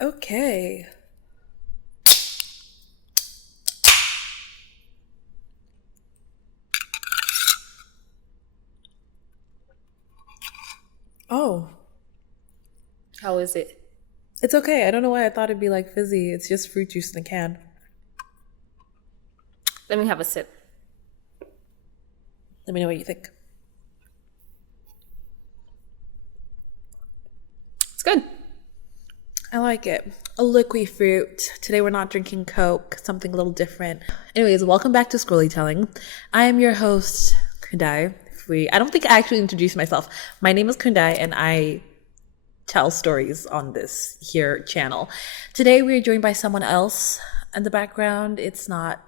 Okay. Oh, How is it? it's okay. I don't know why I thought it'd be like fizzy. It's just fruit juice in a can. Let me have a sip. Let me know what you think. It's good. I like it. A liquid fruit. Today we're not drinking Coke, something a little different. Anyways, welcome back to Scrolly Telling. I am your host, Kundai. I don't think I actually introduced myself. My name is Kundai and I tell stories on this here channel. Today we are joined by someone else in the background. It's not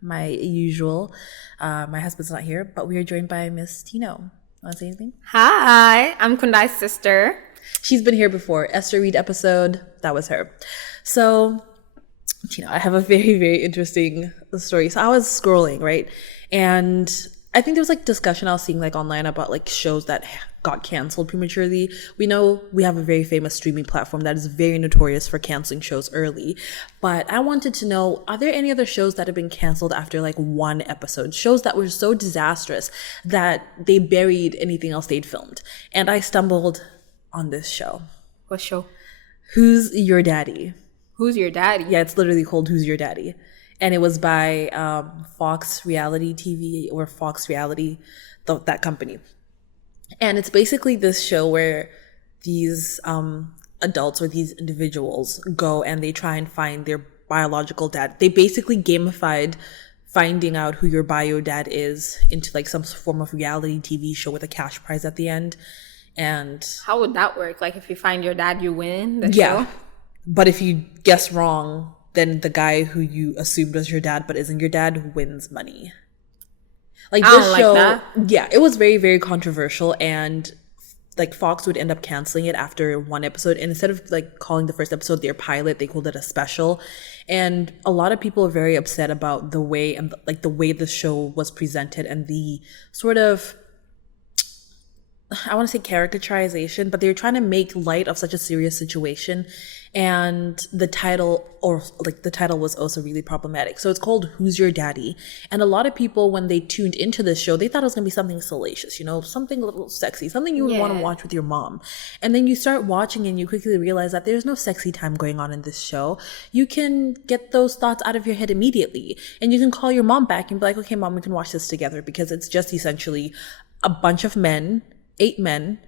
my usual. My husband's not here, but we are joined by Miss Tino. Want to say anything? Hi, I'm Kundai's sister. She's been here before. Esther Reed episode, that was her. So, I have a very, very interesting story. So I was scrolling, right? And I think there was like discussion I was seeing like online about like shows that got canceled prematurely. We know we have a very famous streaming platform that is very notorious for canceling shows early. But I wanted to know, are there any other shows that have been canceled after like one episode? Shows that were so disastrous that they buried anything else they'd filmed. And I stumbled on this show. What show? Who's Your Daddy? Who's Your Daddy? Yeah, it's literally called Who's Your Daddy? And it was by Fox Reality TV or Fox Reality, that company. And it's basically this show where these adults or these individuals go and they try and find their biological dad. They basically gamified finding out who your bio dad is into like some form of reality TV show with a cash prize at the end. And how would that work? Like if you find your dad, you win the show? But if you guess wrong, then the guy who you assumed was your dad but isn't your dad wins money. Like this show, like that. Yeah, it was very, very controversial, and like Fox would end up canceling it after one episode. And instead of like calling the first episode their pilot, they called it a special. And a lot of people are very upset about the way and like the way the show was presented and the sort of, I want to say caricaturization, but they were trying to make light of such a serious situation. And the title was also really problematic. So it's called Who's Your Daddy? And a lot of people, when they tuned into this show, they thought it was going to be something salacious, something a little sexy, something you would want to watch with your mom. And then you start watching and you quickly realize that there's no sexy time going on in this show. You can get those thoughts out of your head immediately. And you can call your mom back and be like, okay, mom, we can watch this together, because it's just essentially a bunch of men, 8 men,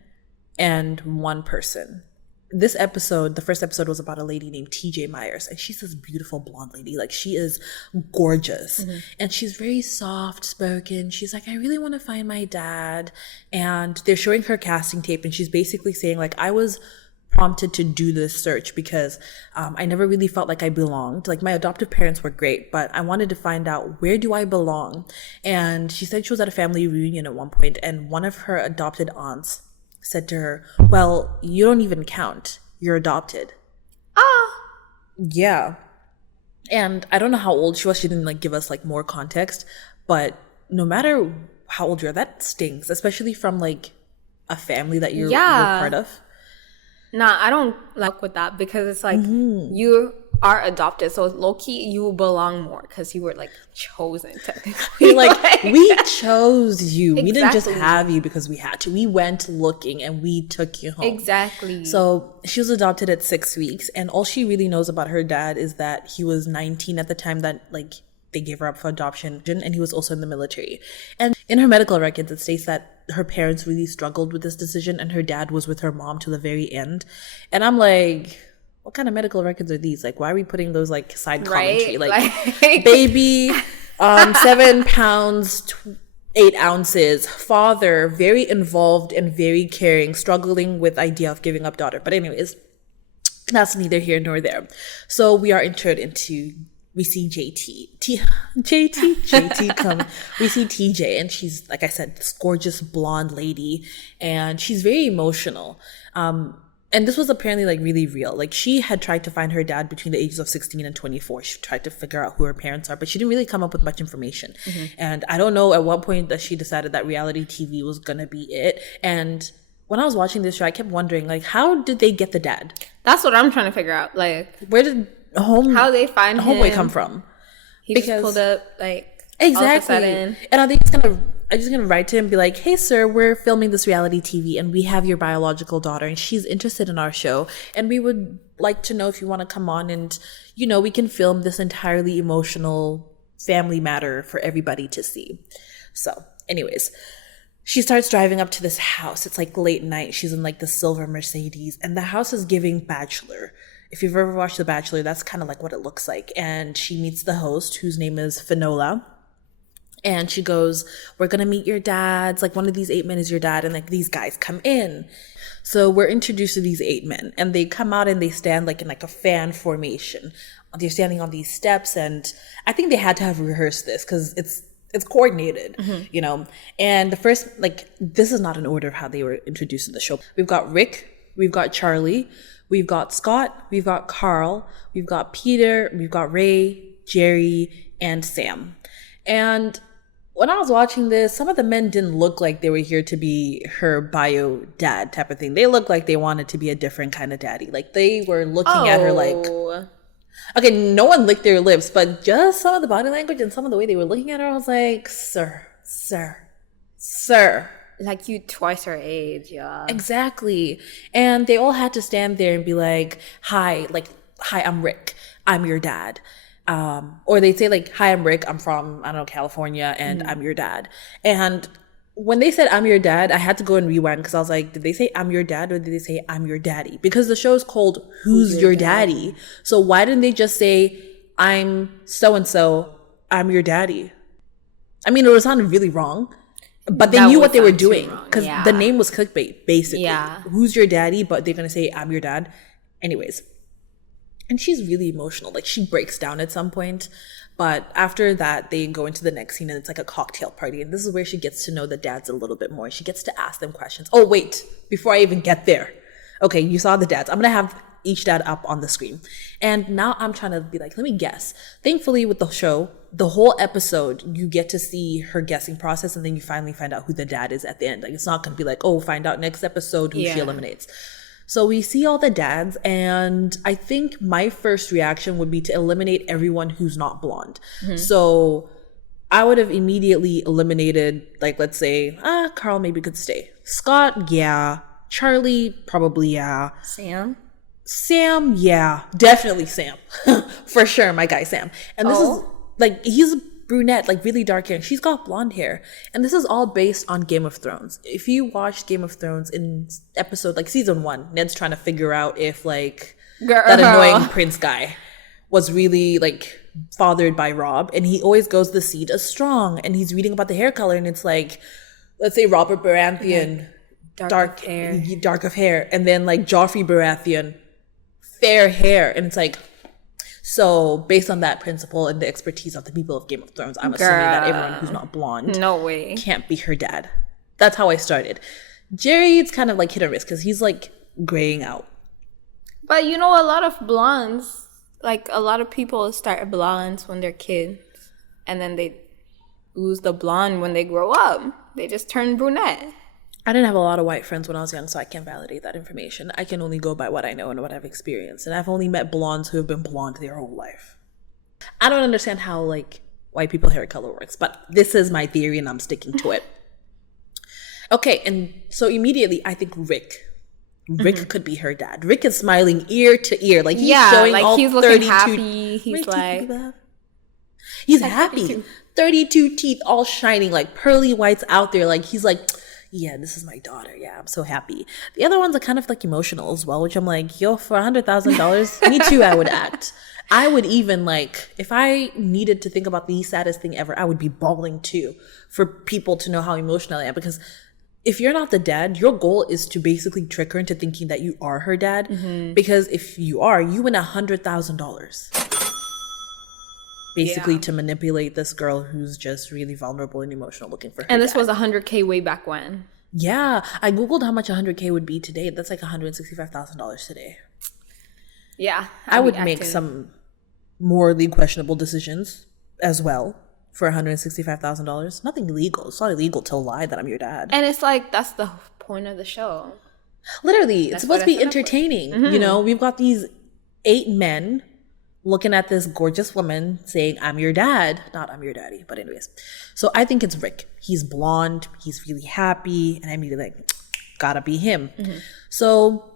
and one person. This episode, the first episode, was about a lady named TJ Myers, and she's this beautiful blonde lady. Like, she is gorgeous, and she's very soft spoken. She's like, I really want to find my dad. And they're showing her casting tape, and she's basically saying, like, I was prompted to do this search because I never really felt like I belonged. Like, my adoptive parents were great, but I wanted to find out, where do I belong? And she said she was at a family reunion at one point, and one of her adopted aunts said to her, well, you don't even count. You're adopted. Yeah. And I don't know how old she was. She didn't like give us like more context, but no matter how old you are, that stings, especially from like a family that you're part of. Nah, I don't like with that, because it's like you are adopted, so low-key you belong more because you were like chosen technically. Like we chose you. Exactly. We didn't just have you because we had to. We went looking and we took you home. Exactly. So she was adopted at 6 weeks, and all she really knows about her dad is that he was 19 at the time that like they gave her up for adoption, and he was also in the military. And in her medical records, it states that her parents really struggled with this decision, and her dad was with her mom to the very end. And I'm like, what kind of medical records are these? Like, why are we putting those like side commentary? Like baby, 7 pounds, 8 ounces, father, very involved and very caring, struggling with idea of giving up daughter. But anyways, that's neither here nor there. So we are entered into, we see JT come. We see TJ, and she's, like I said, this gorgeous blonde lady, and she's very emotional. And this was apparently like really real. Like she had tried to find her dad between the ages of 16 and 24. She tried to figure out who her parents are, but she didn't really come up with much information. And I don't know at what point that she decided that reality TV was going to be it. And when I was watching this show, I kept wondering, like, how did they get the dad? That's what I'm trying to figure out. Like, where did how they find Homeboy him come from? He just pulled up, like, exactly. all of a sudden. And I'm just gonna write to him and be like, hey sir, we're filming this reality TV and we have your biological daughter and she's interested in our show and we would like to know if you want to come on and, you know, we can film this entirely emotional family matter for everybody to see. So anyways, she starts driving up to this house. It's like late night. She's in like the silver Mercedes and the house is giving Bachelor. If you've ever watched The Bachelor, that's kind of like what it looks like. And she meets the host, whose name is Finola. And she goes, we're going to meet your dads. Like, one of these 8 men is your dad. And like, these guys come in. So we're introduced to these 8 men. And they come out and they stand like in like a fan formation. They're standing on these steps. And I think they had to have rehearsed this because it's coordinated, you know. And the first, like, this is not an order of how they were introduced in the show. We've got Rick. We've got Charlie. We've got Scott, we've got Carl, we've got Peter, we've got Ray, Jerry, and Sam. And when I was watching this, some of the men didn't look like they were here to be her bio dad type of thing. They looked like they wanted to be a different kind of daddy. Like they were looking at her like, okay, no one licked their lips, but just some of the body language and some of the way they were looking at her, I was like, sir. Like you twice her age, yeah. Exactly. And they all had to stand there and be like, hi, I'm Rick. I'm your dad. Or they'd say like, hi, I'm Rick. I'm from, I don't know, California, and I'm your dad. And when they said, I'm your dad, I had to go and rewind because I was like, did they say I'm your dad or did they say I'm your daddy? Because the show is called Who's Your Daddy? So why didn't they just say, I'm so-and-so, I'm your daddy? I mean, it would sound really wrong. But they knew what they were doing because the name was clickbait, basically. Yeah. Who's your daddy? But they're going to say, I'm your dad. Anyways. And she's really emotional. Like, she breaks down at some point. But after that, they go into the next scene and it's like a cocktail party. And this is where she gets to know the dads a little bit more. She gets to ask them questions. Oh, wait. Before I even get there. Okay, you saw the dads. I'm going to have each dad up on the screen. And now I'm trying to be like, let me guess. Thankfully, with the show, the whole episode, you get to see her guessing process and then you finally find out who the dad is at the end. Like, it's not going to be like, oh, find out next episode who she eliminates. So we see all the dads, and I think my first reaction would be to eliminate everyone who's not blonde. So I would have immediately eliminated, like, let's say, Carl maybe could stay. Scott, yeah. Charlie, probably, yeah. Sam, yeah. Definitely Sam. For sure, my guy Sam. And this is, like, he's a brunette, like really dark hair, and she's got blonde hair. And this is all based on Game of Thrones. If you watched Game of Thrones in episode, like season 1, Ned's trying to figure out if, like, that annoying prince guy was really, like, fathered by Rob. And he always goes the seed as strong. And he's reading about the hair color, and it's like, let's say Robert Baratheon, dark of hair. And then, like, Joffrey Baratheon, fair hair. And it's like, so based on that principle and the expertise of the people of Game of Thrones, I'm assuming that everyone who's not blonde can't be her dad. That's how I started. Jerry, it's kind of like hit or miss because he's like graying out. But you know, a lot of blondes, like a lot of people start blondes when they're kids and then they lose the blonde when they grow up. They just turn brunette. I didn't have a lot of white friends when I was young, so I can't validate that information. I can only go by what I know and what I've experienced. And I've only met blondes who have been blonde their whole life. I don't understand how, like, white people hair color works, but this is my theory and I'm sticking to it. Okay, and so immediately I think Rick could be her dad. Rick is smiling ear to ear. Like, he's showing like all he's 32. Looking happy. He's like... He's happy. 32 teeth all shining, like pearly whites out there. Like, he's like... yeah, this is my daughter. Yeah, I'm so happy. The other ones are kind of like emotional as well, which I'm like, yo, for $100,000, me too, I would act. I would even like, if I needed to think about the saddest thing ever, I would be bawling too for people to know how emotional I am. Because if you're not the dad, your goal is to basically trick her into thinking that you are her dad. Because if you are, you win $100,000. Basically to manipulate this girl who's just really vulnerable and emotional looking for her And this dad. was $100K way back when. Yeah, I googled how much 100K would be today. That's like $165,000 today. Yeah, I would make some morally questionable decisions as well for $165,000. Nothing illegal. It's not illegal to lie that I'm your dad. And it's like, that's the point of the show. Literally, it's supposed to be entertaining. You know, we've got these 8 men looking at this gorgeous woman saying, I'm your dad. Not I'm your daddy, but anyways. So I think it's Rick. He's blonde. He's really happy. And I'm really like, gotta be him. So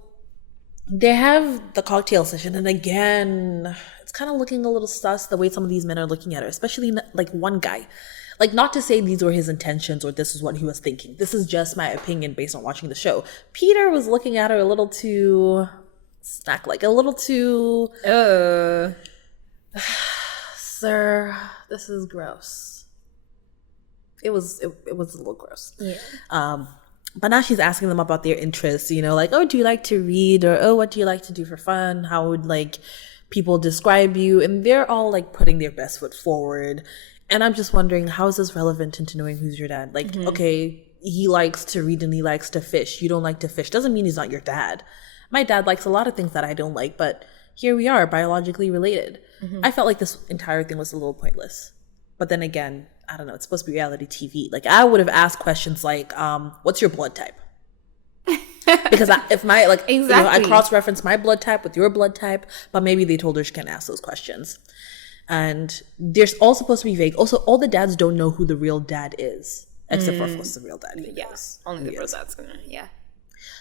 they have the cocktail session. And again, it's kind of looking a little sus the way some of these men are looking at her, especially like one guy. Like, not to say these were his intentions or this is what he was thinking. This is just my opinion based on watching the show. Peter was looking at her a little too... snack-like, a little too... Sir, this is gross. It was a little gross. Yeah. But now she's asking them about their interests, you know, like, oh, do you like to read? Or, oh, what do you like to do for fun? How would, like, people describe you? And they're all, like, putting their best foot forward. And I'm just wondering, how is this relevant into knowing who's your dad? Like, okay, he likes to read and he likes to fish. You don't like to fish. Doesn't mean he's not your dad. My dad likes a lot of things that I don't like, but here we are, biologically related. I felt like this entire thing was a little pointless. But then again, I don't know, it's supposed to be reality TV. Like, I would have asked questions like, what's your blood type? Because if my, like, you know, I cross-reference my blood type with your blood type, but maybe they told her she can't ask those questions. And they're all supposed to be vague. Also, all the dads don't know who the real dad is, except for, of course, the real dad. Yes, only the real dad's gonna,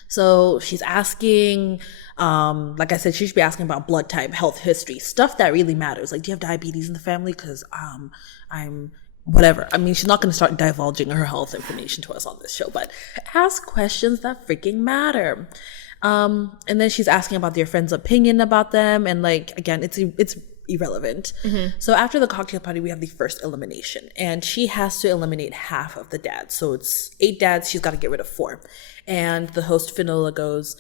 So she's asking, like I said, she should be asking about blood type, health history, stuff that really matters. Like, do you have diabetes in the family? Because I'm whatever. I mean, she's not going to start divulging her health information to us on this show, but ask questions that freaking matter. And then she's asking about their friend's opinion about them. And like, again, it's irrelevant. So after the cocktail party, we have the first elimination, and she has to eliminate half of the dads. So it's 8 dads. She's got to get rid of 4. And the host Finola goes,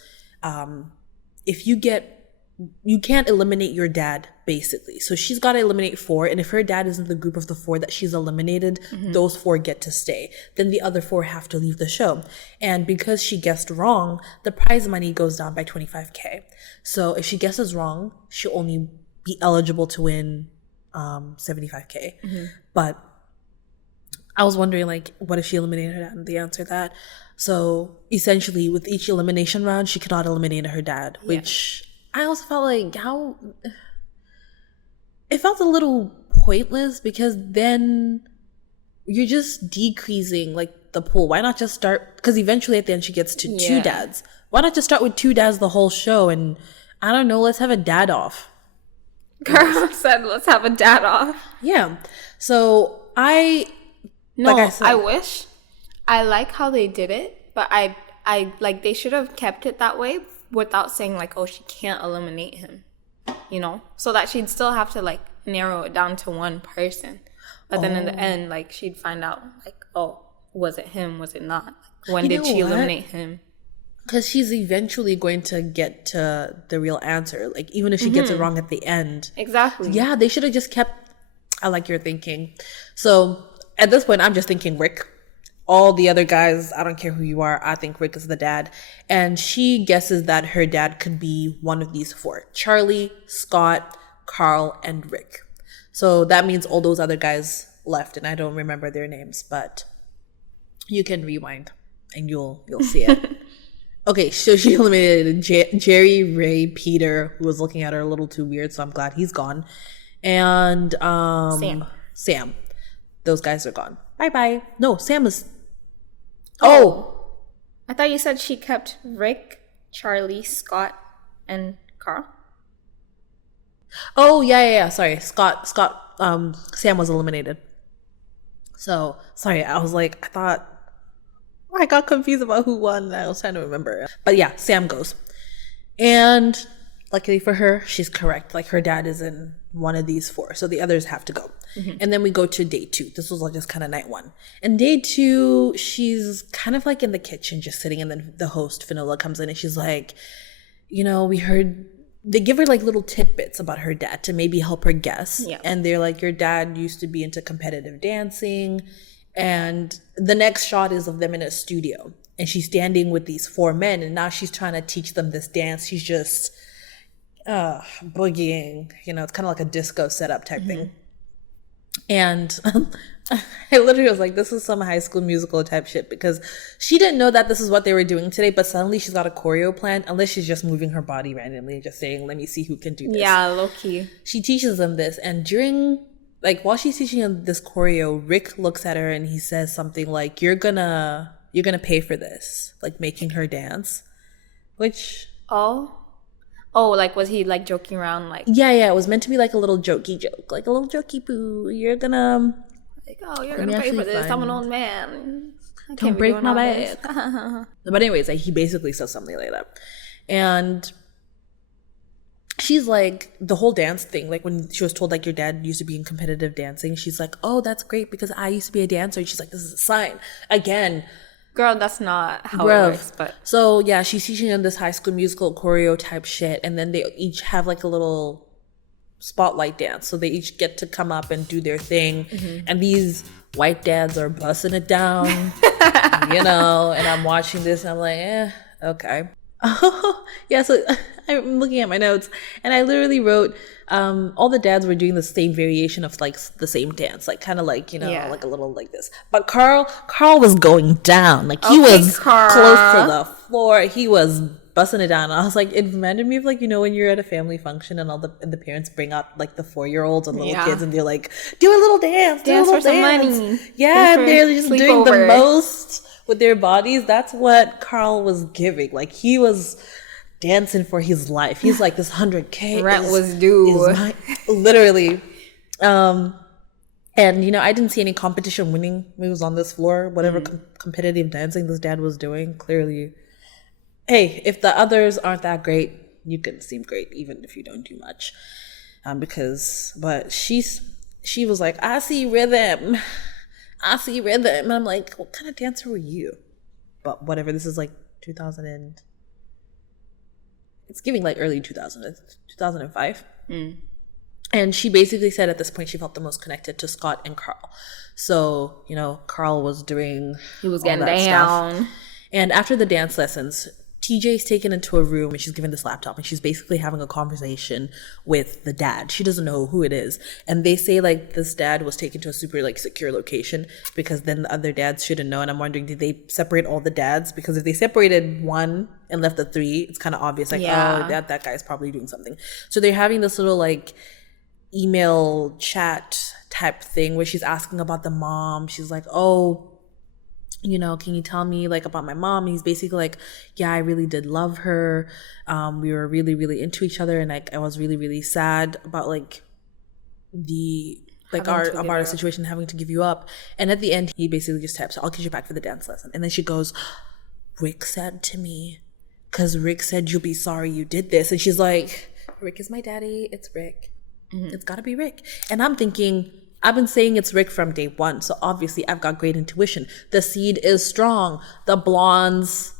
if you can't eliminate your dad, basically. So she's got to eliminate 4. And if her dad is in the group of the 4 that she's eliminated, those 4 get to stay. Then the other 4 have to leave the show. And because she guessed wrong, the prize money goes down by $25K. So if she guesses wrong, she'll only be eligible to win $75K. But I was wondering, like, what if she eliminated her dad? And the answer that. So essentially, with each elimination round, she could not eliminate her dad, which I also felt like it felt a little pointless, because then you're just decreasing like the pool. Why not just start? Because eventually at the end she gets to 2 dads. Why not just start with 2 dads the whole show? And I don't know, let's have a dad off. Girl said, let's have a dad off. Yeah. So I wish. I like how they did it, but I like, they should have kept it that way without saying like, oh, she can't eliminate him, you know, so that she'd still have to like narrow it down to one person. But then in the end, like, she'd find out like, oh, was it him? Was it not? When did she eliminate him? Because she's eventually going to get to the real answer. Like, even if she gets it wrong at the end. Exactly. Yeah, they should have just kept... I like your thinking. So, at this point, I'm just thinking Rick. All the other guys, I don't care who you are, I think Rick is the dad. And she guesses that her dad could be one of these 4. Charlie, Scott, Carl, and Rick. So, that means all those other guys left. And I don't remember their names, but you can rewind and you'll see it. Okay, so she eliminated Jerry, Ray, Peter, who was looking at her a little too weird, so I'm glad he's gone. And Sam. Those guys are gone. Bye-bye. No, Sam is... Oh! I thought you said she kept Rick, Charlie, Scott, and Carl. Oh, yeah. Sorry. Sam was eliminated. So, sorry, I was like, I got confused about who won. I was trying to remember. But yeah, Sam goes. And luckily for her, she's correct. Like, her dad is in one of these 4. So the others have to go. And then we go to day 2. This was like just kind of night 1. And day 2, she's kind of like in the kitchen just sitting. And then the host, Finola, comes in and she's like, you know, we heard... They give her like little tidbits about her dad to maybe help her guess. Yeah. And they're like, your dad used to be into competitive dancing. And the next shot is of them in a studio. And she's standing with these 4 men. And now she's trying to teach them this dance. She's just boogieing. You know, it's kind of like a disco setup type thing. And I literally was like, this is some High School Musical type shit, because she didn't know that this is what they were doing today, but suddenly she's got a choreo plan, unless she's just moving her body randomly and just saying, let me see who can do this. Yeah, low-key. She teaches them this, and while she's teaching them this choreo, Rick looks at her and he says something like, you're gonna pay for this, like making her dance, which... Oh, like, was he, like, joking around, like... Yeah, it was meant to be, like, a little jokey joke. Like, a little jokey poo. You're gonna... Like, oh, you're gonna pay for this. I'm an old man. Don't break my back. But anyways, like, he basically says something like that. And she's like, the whole dance thing, like, when she was told, like, your dad used to be in competitive dancing, she's like, oh, that's great, because I used to be a dancer. And she's like, this is a sign. Again... Girl, that's not how it works, but... So, yeah, she's teaching them this High School Musical choreo type shit, and then they each have, like, a little spotlight dance. So they each get to come up and do their thing, and these white dads are busting it down, you know, and I'm watching this, and I'm like, okay. Yeah, so I'm looking at my notes, and I literally wrote, all the dads were doing the same variation of, like, the same dance, like, kind of like, you know, like a little like this. But Carl was going down. Like, he was close to the floor. He was busting it down. I was like, it reminded me of, like, you know, when you're at a family function and the parents bring out, like, the 4-year-olds and little kids, and they're like, do a little dance, for some money. Yeah, and they're just doing the most with their bodies. That's what Carl was giving. Like, he was dancing for his life. He's like, this 100K rent was due. Literally. And, you know, I didn't see any competition winning moves on this floor. Whatever competitive dancing this dad was doing, clearly, hey, if the others aren't that great, you can seem great even if you don't do much. But she was like, I see rhythm. And I'm like, what kind of dancer were you? But whatever, this is like 2000 and... It's giving like early 2005. And she basically said at this point she felt the most connected to Scott and Carl. So, you know, Carl was doing... He was getting down. Stuff. And after the dance lessons, TJ's taken into a room and she's given this laptop and she's basically having a conversation with the dad. She doesn't know who it is. And they say, like, this dad was taken to a super, like, secure location because then the other dads shouldn't know. And I'm wondering, did they separate all the dads? Because if they separated one and left the 3, it's kind of obvious, like, oh, that guy's probably doing something. So they're having this little, like, email chat type thing where she's asking about the mom. She's like, oh, you know, can you tell me, like, about my mom? And he's basically like, yeah, I really did love her. We were really, really into each other. And, like, I was really, really sad about, like, our situation, having to give you up. And at the end, he basically just types, I'll get you back for the dance lesson. And then she goes, Rick said to me, because Rick said you'll be sorry you did this. And she's like, Rick is my daddy. It's Rick. It's got to be Rick. And I'm thinking, I've been saying it's Rick from day one, so obviously I've got great intuition. The seed is strong. The blondes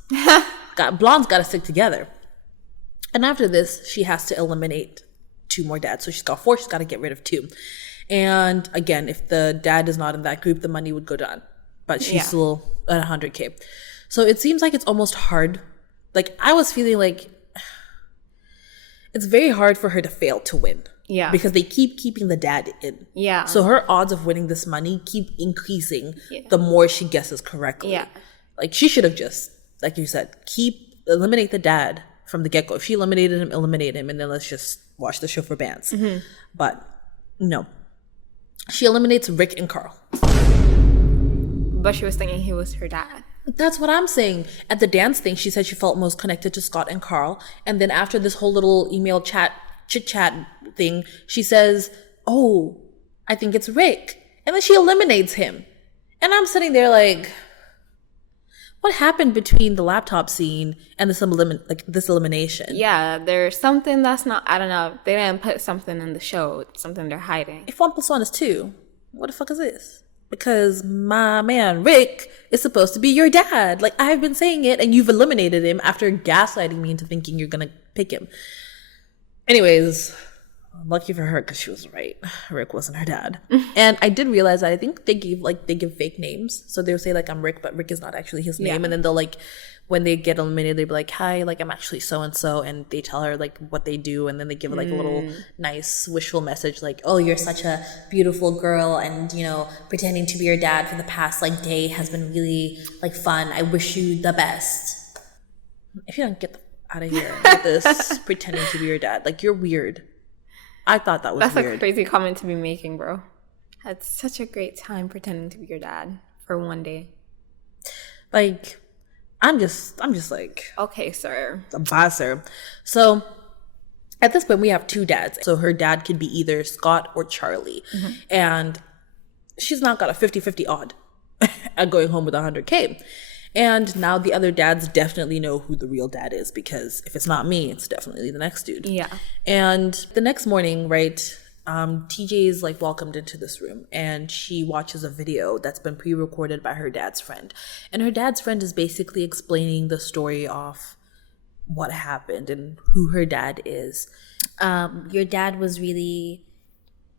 got to stick together. And after this, she has to eliminate 2 more dads. So she's got 4. She's got to get rid of 2. And again, if the dad is not in that group, the money would go down. But she's still at 100K. So it seems like it's almost hard. Like, I was feeling like it's very hard for her to fail to win. Yeah. Because they keep keeping the dad in. Yeah. So her odds of winning this money keep increasing the more she guesses correctly. Yeah. Like, she should have just, like you said, eliminate the dad from the get-go. If she eliminated him, eliminate him, and then let's just watch the show for bands. But no. She eliminates Rick and Carl. But she was thinking he was her dad. That's what I'm saying. At the dance thing, she said she felt most connected to Scott and Carl. And then after this whole little email chit-chat thing, she says, oh, I think it's Rick. And then she eliminates him. And I'm sitting there like, what happened between the laptop scene and this elimination? Yeah, there's something that's not, I don't know. They didn't put something in the show. It's something they're hiding. If 1 + 1 is 2, what the fuck is this? Because my man Rick is supposed to be your dad. Like, I've been saying it, and you've eliminated him after gaslighting me into thinking you're gonna pick him. Anyways, Lucky for her, because she was right. Rick wasn't her dad. And I did realize that I think they give fake names. So they'll say like, I'm Rick, but Rick is not actually his name. And then they'll like, when they get eliminated, they'll be like, hi, like I'm actually so-and-so. And they tell her like what they do. And then they give her like a little nice wishful message like, oh, you're such a beautiful girl. And, you know, pretending to be your dad for the past like day has been really like fun. I wish you the best. If you don't get out of here with this pretending to be your dad, like you're weird. I thought that was weird. That's a crazy comment to be making, bro. Had such a great time pretending to be your dad for one day. Like, I'm just like, okay, sir. Bye, sir. So at this point, we have two dads. So her dad could be either Scott or Charlie. And she's now got a 50-50 odd at going home with 100K. And now the other dads definitely know who the real dad is, because if it's not me, it's definitely the next dude. Yeah. And the next morning, right, TJ is like welcomed into this room, and she watches a video that's been pre-recorded by her dad's friend. And her dad's friend is basically explaining the story of what happened and who her dad is. Your dad was he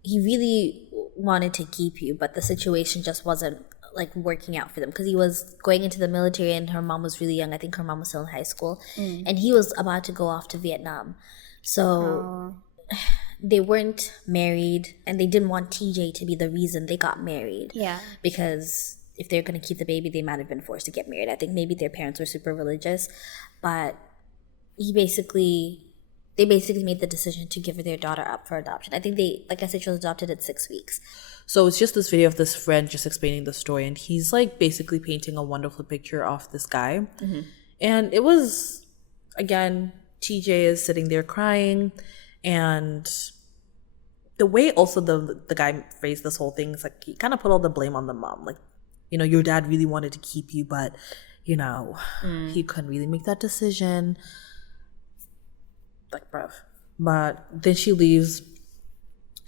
really wanted to keep you, but the situation just wasn't like working out for them, because he was going into the military and her mom was really young. I think her mom was still in high school, and he was about to go off to Vietnam. So they weren't married, and they didn't want TJ to be the reason they got married. Yeah. Because if they're going to keep the baby, they might have been forced to get married. I think maybe their parents were super religious, but they basically made the decision to give their daughter up for adoption. I think like I said, she was adopted at 6 weeks. So it's just this video of this friend just explaining the story, and he's like basically painting a wonderful picture of this guy. And it was, again, TJ is sitting there crying, and the way also the guy phrased this whole thing is like he kind of put all the blame on the mom. Like, you know, your dad really wanted to keep you, but, you know, he couldn't really make that decision. Like, bruv. But then she leaves.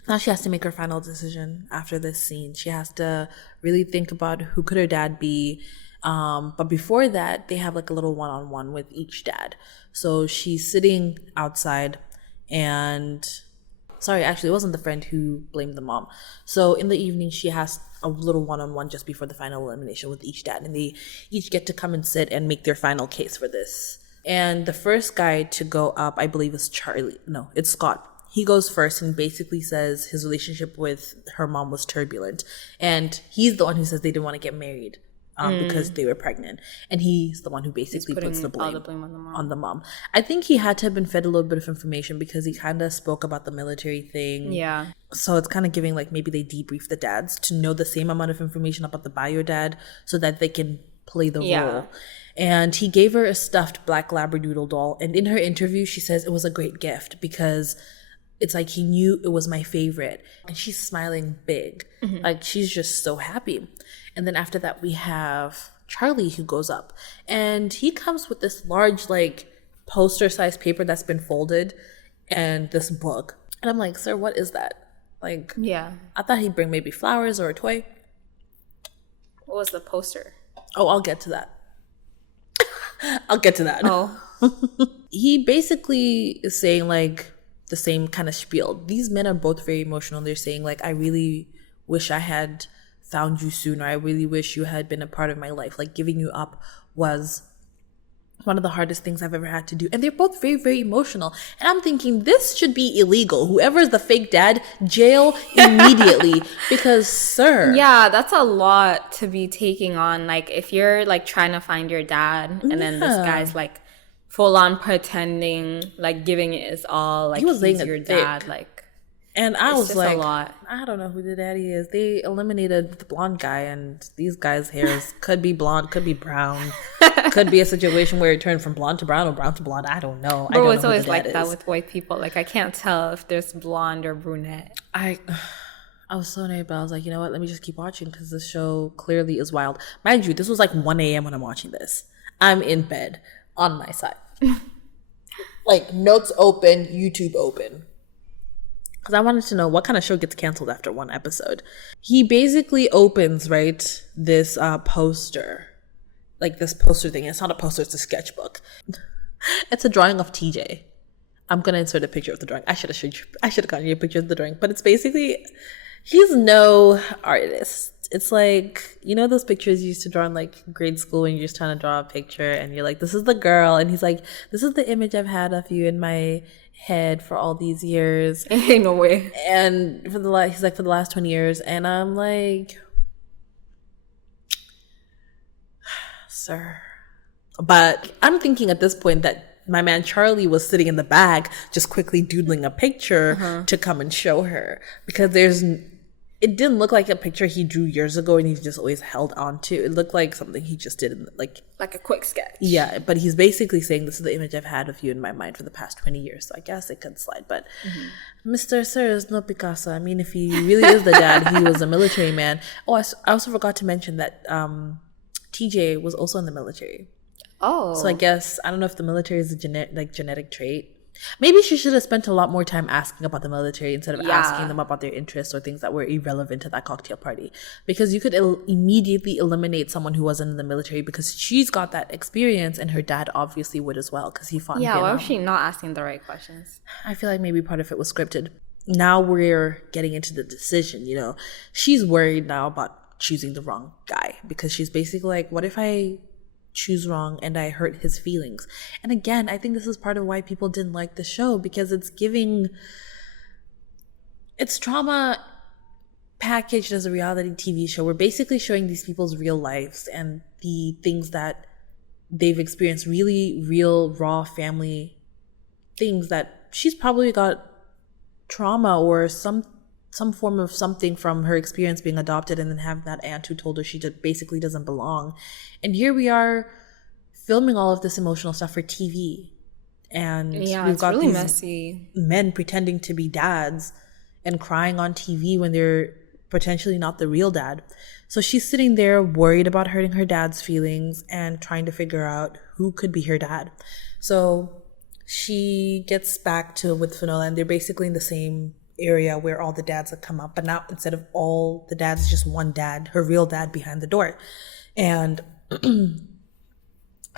Now she has to make her final decision after this scene. She has to really think about who could her dad be. But before that, they have like a little one-on-one with each dad. So she's sitting outside, and sorry, actually it wasn't the friend who blamed the mom. So in the evening, she has a little one-on-one just before the final elimination with each dad, and they each get to come and sit and make their final case for this. And the first guy to go up, I believe, is Charlie. No, it's Scott. He goes first and basically says his relationship with her mom was turbulent. And he's the one who says they didn't want to get married because they were pregnant. And he's the one who basically puts the blame on the mom. I think he had to have been fed a little bit of information, because he kind of spoke about the military thing. Yeah. So it's kind of giving like maybe they debrief the dads to know the same amount of information about the bio dad so that they can play the role. And he gave her a stuffed black Labradoodle doll. And in her interview, she says it was a great gift because it's like he knew it was my favorite. And she's smiling big. Like she's just so happy. And then after that, we have Charlie, who goes up. And he comes with this large like poster-sized paper that's been folded and this book. And I'm like, sir, what is that? Like, yeah. I thought he'd bring maybe flowers or a toy. What was the poster? Oh, I'll get to that. I'll get to that. Oh. He basically is saying like the same kind of spiel. These men are both very emotional. They're saying like, I really wish I had found you sooner. I really wish you had been a part of my life. Like giving you up was one of the hardest things I've ever had to do. And they're both very, very emotional. And I'm thinking this should be illegal. Whoever's the fake dad, jail immediately. Because, sir. Yeah, that's a lot to be taking on. Like, if you're, like, trying to find your dad, and then this guy's, like, full on pretending, like, giving it his all. Like, he was he's your dad. Like, and I was like, a lot. I don't know who the daddy is. They eliminated the blonde guy, and these guys' hairs could be blonde, could be brown. Could be a situation where it turned from blonde to brown or brown to blonde. I don't know. Bro, it's always like that with white people. Like, I can't tell if there's blonde or brunette. I was so naive, but I was like, you know what? Let me just keep watching because this show clearly is wild. Mind you, this was like 1 a.m. when I'm watching this. I'm in bed on my side. Like, notes open, YouTube open. Because I wanted to know what kind of show gets canceled after one episode. He basically opens, right, this poster. Like this poster thing. It's not a poster, it's a sketchbook. It's a drawing of TJ. I'm gonna insert a picture of the drawing. I should have gotten you a picture of the drawing. But it's basically, he's no artist. It's like, you know those pictures you used to draw in like grade school when you're just trying to draw a picture and you're like, this is the girl, and he's like, this is the image I've had of you in my head for all these years. Ain't no way. And he's like, for the last 20 years, and I'm like, sir. But I'm thinking at this point that my man Charlie was sitting in the back just quickly doodling a picture to come and show her, because it didn't look like a picture he drew years ago and he just always held on to. It looked like something he just did like a quick sketch. Yeah, but he's basically saying, this is the image I've had of you in my mind for the past 20 years. So I guess it could slide. But Mr. Sir is no Picasso. I mean, if he really is the dad, he was a military man. Oh, I also forgot to mention that TJ was also in the military. Oh. So I guess, I don't know if the military is a genetic trait. Maybe she should have spent a lot more time asking about the military instead of asking them about their interests or things that were irrelevant to that cocktail party. Because you could immediately eliminate someone who wasn't in the military, because she's got that experience and her dad obviously would as well, because he fought in Vietnam. Why was she not asking the right questions? I feel like maybe part of it was scripted. Now we're getting into the decision, you know. She's worried now about choosing the wrong guy, because she's basically like, what if I choose wrong and I hurt his feelings? And again, I think this is part of why people didn't like the show, because it's trauma packaged as a reality TV show. We're basically showing these people's real lives and the things that they've experienced, really real, raw family things, that she's probably got trauma or some form of something from her experience being adopted and then having that aunt who told her she just basically doesn't belong. And here we are filming all of this emotional stuff for TV. And we've got really these messy men pretending to be dads and crying on TV when they're potentially not the real dad. So she's sitting there worried about hurting her dad's feelings and trying to figure out who could be her dad. So she gets back with Finola, and they're basically in the same area where all the dads have come up, but now instead of all the dads, just one dad, her real dad, behind the door. And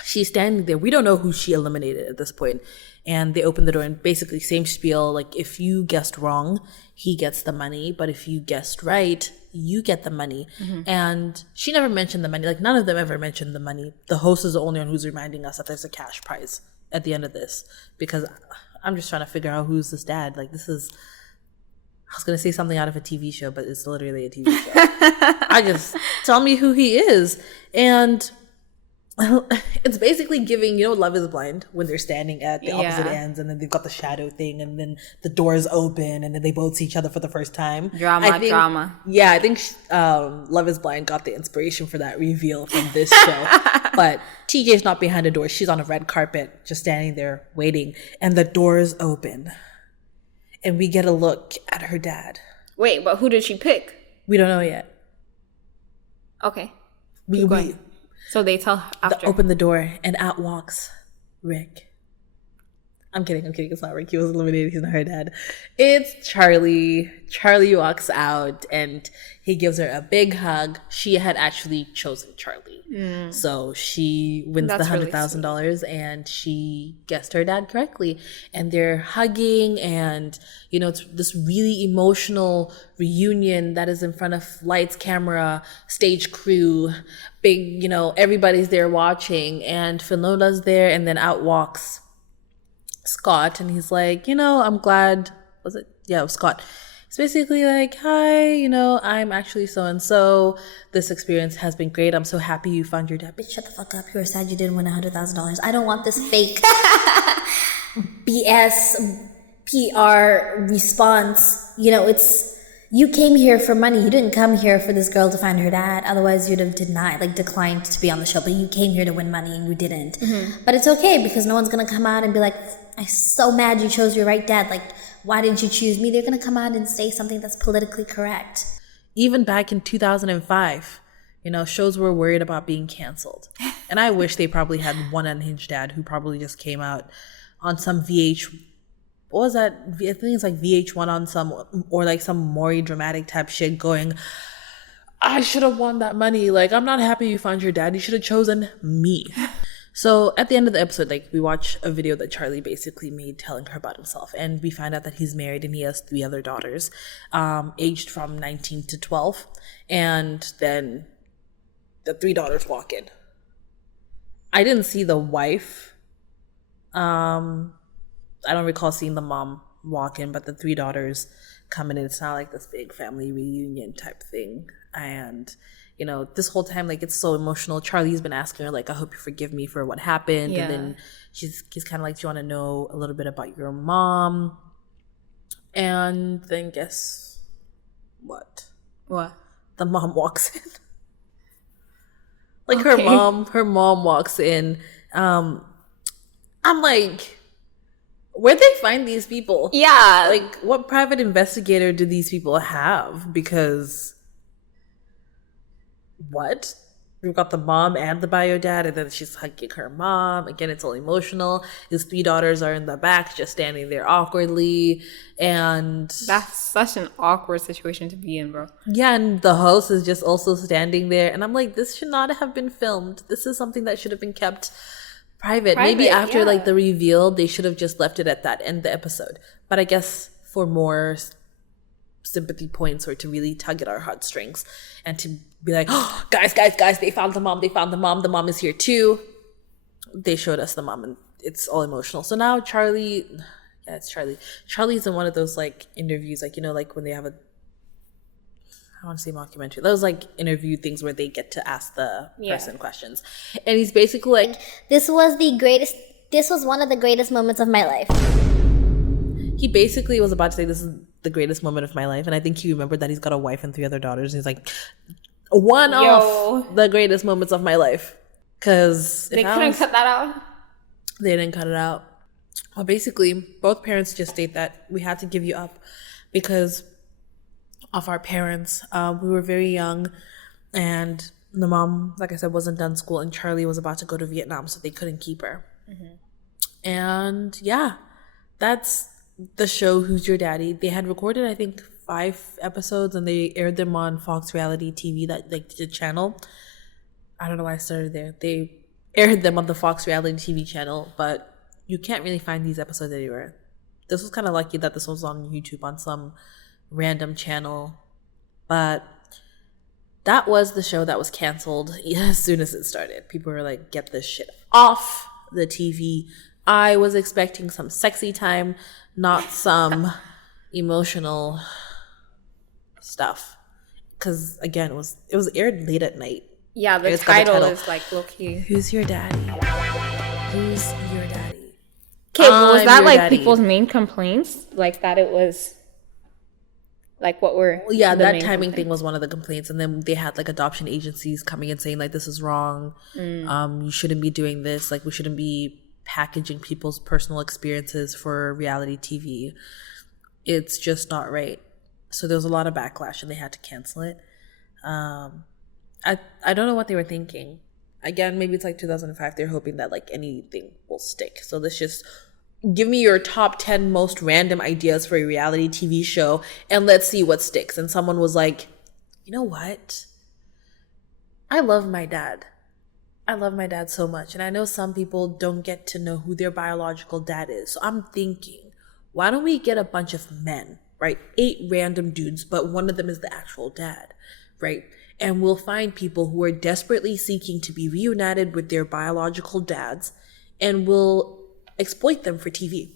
she's standing there. We don't know who she eliminated at this point. And they open the door and basically same spiel, like, if you guessed wrong, he gets the money, but if you guessed right, you get the money. And she never mentioned the money. Like, none of them ever mentioned the money. The host is the only one who's reminding us that there's a cash prize at the end of this, because I'm just trying to figure out who's this dad. Like, this is, I was going to say something out of a TV show, but it's literally a TV show. Tell me who he is. And it's basically giving, Love is Blind, when they're standing at the opposite ends and then they've got the shadow thing and then the doors open and then they both see each other for the first time. Drama. Yeah, I think Love is Blind got the inspiration for that reveal from this show. But TJ's not behind a door. She's on a red carpet, just standing there waiting. And the doors open. And we get a look at her dad. Wait, but who did she pick? We don't know yet. Okay. So they tell her after. Open the door, and out walks Rick. I'm kidding. It's not Rick. He was eliminated. He's not her dad. It's Charlie. Charlie walks out, and he gives her a big hug. She had actually chosen Charlie. So she wins the $100,000, really, and she guessed her dad correctly. And they're hugging, and, it's this really emotional reunion that is in front of lights, camera, stage crew, big, everybody's there watching. And Finola's there, and then out walks Scott, and he's like, I'm glad, was it? Yeah, it was Scott. It's basically like, hi, I'm actually so-and-so. This experience has been great. I'm so happy you found your dad. Bitch, shut the fuck up. You were sad you didn't win $100,000. I don't want this fake BS PR response. You came here for money. You didn't come here for this girl to find her dad. Otherwise, you'd have declined to be on the show. But you came here to win money and you didn't. But it's okay, because no one's going to come out and be like, I'm so mad you chose your right dad. Like, why didn't you choose me? They're going to come out and say something that's politically correct. Even back in 2005, shows were worried about being canceled. And I wish they probably had one unhinged dad who probably just came out on some what was that? I think it's like VH1 on some Maury dramatic type shit going, I should have won that money. Like, I'm not happy you found your dad. You should have chosen me. So at the end of the episode, like, we watch a video that Charlie basically made telling her about himself, and we find out that he's married and he has 3 other daughters, aged from 19 to 12, and then the 3 daughters walk in. I didn't see the wife. I don't recall seeing the mom walk in, but the 3 daughters come in, and it's not like this big family reunion type thing. And you know, this whole time, like, it's so emotional. Charlie's been asking her, like, I hope you forgive me for what happened. Yeah. And then he's kind of like, do you want to know a little bit about your mom? And then guess what? What? The mom walks in. Like, okay. her mom walks in. I'm like, where'd they find these people? Yeah. Like, what private investigator do these people have? Because what? We've got the mom and the bio dad, and then she's hugging her mom. Again, it's all emotional. His 3 daughters are in the back, just standing there awkwardly. And that's such an awkward situation to be in, bro. Yeah, and the host is just also standing there. And I'm like, this should not have been filmed. This is something that should have been kept private. Maybe after like the reveal, they should have just left it at that, end the episode. But I guess for more sympathy points, or to really tug at our heartstrings and to be like, oh, guys, they found the mom, the mom is here too. They showed us the mom, and it's all emotional. So now Charlie's in one of those like interviews, like, you know, like when they have I want to say mockumentary, those like interview things where they get to ask the person questions, and he's basically like, this was one of the greatest moments of my life. He basically was about to say, this is the greatest moment of my life. And I think he remembered that he's got a wife and 3 other daughters. And he's like, one of the greatest moments of my life. Because they couldn't cut that out? They didn't cut it out. Well, basically, both parents just state that we had to give you up because of our parents. We were very young, and the mom, like I said, wasn't done school, and Charlie was about to go to Vietnam, so they couldn't keep her. Mm-hmm. And yeah, that's the show Who's Your Daddy. They had recorded, I think, 5 episodes, and they aired them on Fox Reality TV, that like the channel. I don't know why I started there. They aired them on the Fox Reality TV channel, but you can't really find these episodes anywhere. This was kind of lucky that this was on YouTube on some random channel, but that was the show that was canceled as soon as it started. People were like, get this shit off the TV. I was expecting some sexy time, not some emotional stuff. Because again, it was aired late at night. Yeah, the title is like low-key. Who's your daddy? Who's your daddy? Okay, but was that like daddy. People's main complaints? Like that it was like what were that timing thing was one of the complaints. And then they had like adoption agencies coming and saying like, this is wrong. You shouldn't be doing this. Like, we shouldn't be packaging people's personal experiences for reality TV. It's just not right. So there was a lot of backlash, and they had to cancel it. I don't know what they were thinking. Again, maybe it's like 2005. They're hoping that like anything will stick. So let's just give me your top 10 most random ideas for a reality TV show, and let's see what sticks. And someone was like, you know what? I love my dad. I love my dad so much. And I know some people don't get to know who their biological dad is. So I'm thinking, why don't we get a bunch of men, right? 8 random dudes, but one of them is the actual dad, right? And we'll find people who are desperately seeking to be reunited with their biological dads, and we'll exploit them for TV.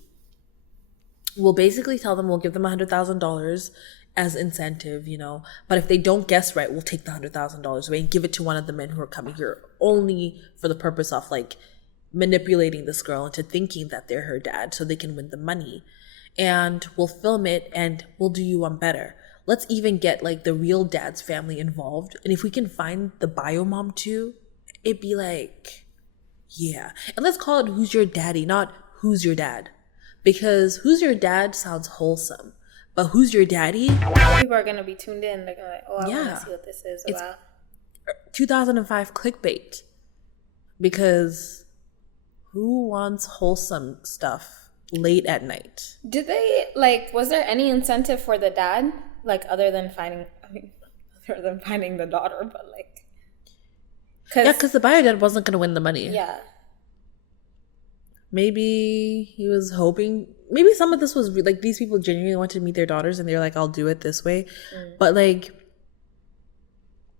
We'll basically tell them we'll give them $100,000 as incentive, you know, but if they don't guess right, we'll take the $100,000 away and give it to one of the men who are coming here only for the purpose of like manipulating this girl into thinking that they're her dad so they can win the money. And we'll film it, and we'll do you one better. Let's even get like the real dad's family involved. And if we can find the bio mom too, it'd be like, yeah. And let's call it Who's Your Daddy, not Who's Your Dad. Because Who's Your Dad sounds wholesome. But Who's Your Daddy? People are going to be tuned in. They're going to be like, oh, I want to see what this is about. 2005 clickbait. Because who wants wholesome stuff late at night? Did they, like, was there any incentive for the dad? Like, other than finding the daughter, but like... Because the bio dad wasn't going to win the money. Yeah. maybe he was hoping, maybe some of this was like these people genuinely wanted to meet their daughters and they're like, I'll do it this way. But like,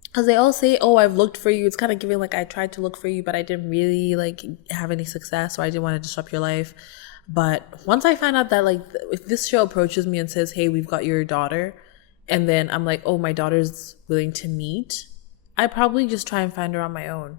because they all say, oh, I've looked for you. It's kind of giving like, I tried to look for you, but I didn't really like have any success, so I didn't want to disrupt your life. But once I find out that like, if this show approaches me and says, hey, we've got your daughter, and then I'm like, oh, my daughter's willing to meet, I probably just try and find her on my own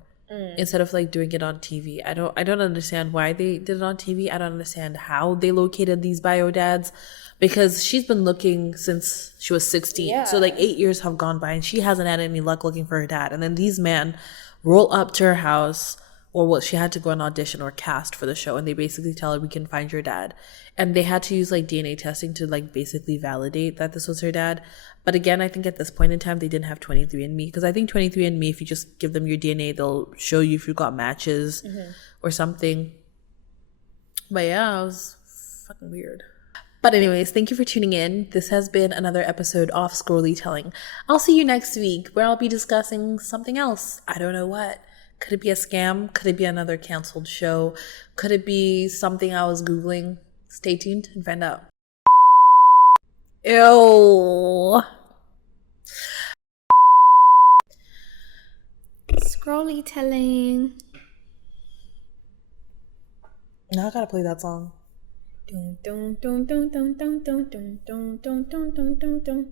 instead of like doing it on TV. I don't understand why they did it on TV. I don't understand how they located these bio dads, because she's been looking since she was 16. Yeah. So like 8 years have gone by and she hasn't had any luck looking for her dad. And then these men roll up to her house, or well, she had to go and audition or cast for the show, and they basically tell her, we can find your dad. And they had to use like DNA testing to like basically validate that this was her dad. But again, I think at this point in time, they didn't have 23andMe, because I think 23andMe, if you just give them your DNA, they'll show you if you got matches or something. But yeah, it was fucking weird. But anyways, thank you for tuning in. This has been another episode of Scrolly Telling. I'll see you next week, where I'll be discussing something else. I don't know what. Could it be a scam? Could it be another canceled show? Could it be something I was Googling? Stay tuned and find out. Ew. Scrolly Telling. Now I gotta play that song. Dun, dun, dun, dun, dun, dun, dun, dun, dun, dun, dun, dun, dun, dun.